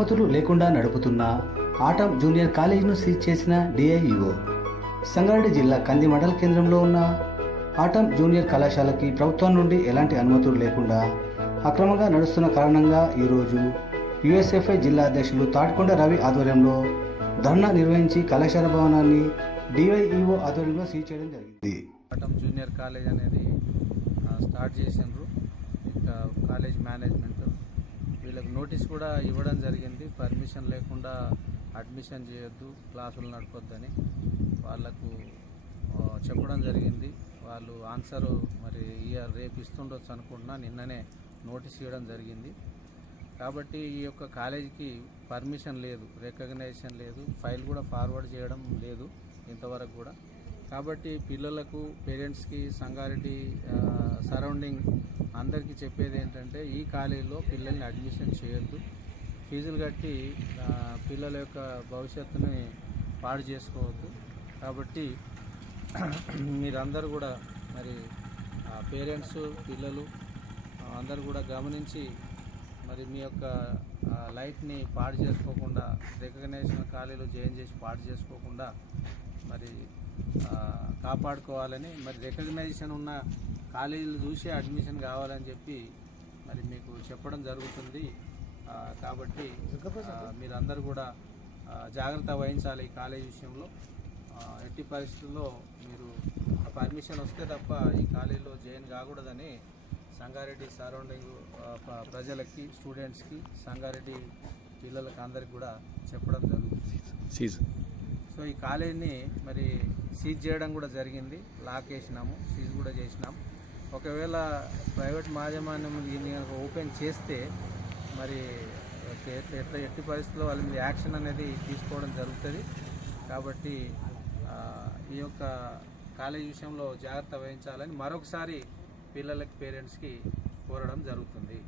అనుమతులు లేకుండా నడుపుతున్న ఆటం జూనియర్ కాలేజీను సీజ్ చేసిన డిఐఈఓ. సంగారెడ్డి జిల్లా కంది మండల కేంద్రంలో ఉన్న ఆటం జూనియర్ కళాశాలకి ప్రభుత్వం నుండి ఎలాంటి అనుమతులు లేకుండా అక్రమంగా నడుస్తున్న కారణంగా ఈరోజు యుఎస్ఎఫ్ఐ జిల్లా అధ్యక్షులు తాటికొండ రవి ఆధ్వర్యంలో ధర్నా నిర్వహించి కళాశాల భవనాన్ని డిఐఈఓ ఆధ్వర్యంలో సీజ్ చేయడం జరిగింది. ఆటం జూనియర్ కాలేజ్ అనేది స్టార్ట్ చేసిండ్రు. ఇంకా కాలేజ్ మేనేజ్మెంట్ వీళ్ళకి నోటీస్ కూడా ఇవ్వడం జరిగింది. పర్మిషన్ లేకుండా అడ్మిషన్ చేయొద్దు, క్లాసులు నడపొద్దని వాళ్ళకు చెప్పడం జరిగింది. వాళ్ళు ఆన్సర్ మరి రేపు ఇస్తుండొచ్చు అనుకుంటున్నా, నిన్ననే నోటీస్ ఇవ్వడం జరిగింది. కాబట్టి ఈ యొక్క కాలేజీకి పర్మిషన్ లేదు, రికగ్నైజేషన్ లేదు, ఫైల్ కూడా ఫార్వర్డ్ చేయడం లేదు ఇంతవరకు కూడా. కాబట్టి పిల్లలకు, పేరెంట్స్కి, సంగారెడ్డి సరౌండింగ్ అందరికీ చెప్పేది ఏంటంటే ఈ కాలేజీలో పిల్లల్ని అడ్మిషన్ చేయొద్దు, ఫీజులు కట్టి పిల్లల యొక్క భవిష్యత్తుని పాడు చేసుకోవద్దు. కాబట్టి మీరందరూ కూడా మరి పేరెంట్స్, పిల్లలు అందరూ కూడా గమనించి మరి మీ యొక్క లైఫ్ని పాడు చేసుకోకుండా, రికగ్నైజేషన్ కాలేజీలో జాయిన్ చేసి పాడు చేసుకోకుండా మరి కాపాడుకోవాలని, మరి రికగ్నైజేషన్ ఉన్న కాలేజీలు చూసి అడ్మిషన్ కావాలని చెప్పి మరి మీకు చెప్పడం జరుగుతుంది. కాబట్టి మీరందరూ కూడా జాగ్రత్త వహించాలి ఈ కాలేజీ విషయంలో. ఎట్టి పరిస్థితుల్లో మీరు పర్మిషన్ వస్తే తప్ప ఈ కాలేజీలో జాయిన్ కాకూడదని సంగారెడ్డి సరౌండింగ్ ప్రజలకి, స్టూడెంట్స్కి, సంగారెడ్డి పిల్లలకి అందరికి కూడా చెప్పడం జరుగుతుంది. సో ఈ కాలేజీని మరి సీజ్ చేయడం కూడా జరిగింది. లాక్ వేసినాము, సీజ్ కూడా చేసినాం. ఒకవేళ ప్రైవేట్ యాజమాన్యం దీన్ని ఓపెన్ చేస్తే మరి ఎట్టి పరిస్థితుల్లో వాళ్ళ మీద యాక్షన్ అనేది తీసుకోవడం జరుగుతుంది. కాబట్టి ఈ యొక్క కాలేజీ విషయంలో జాగ్రత్త వహించాలని మరొకసారి పిల్లలకి, పేరెంట్స్కి కోరడం జరుగుతుంది.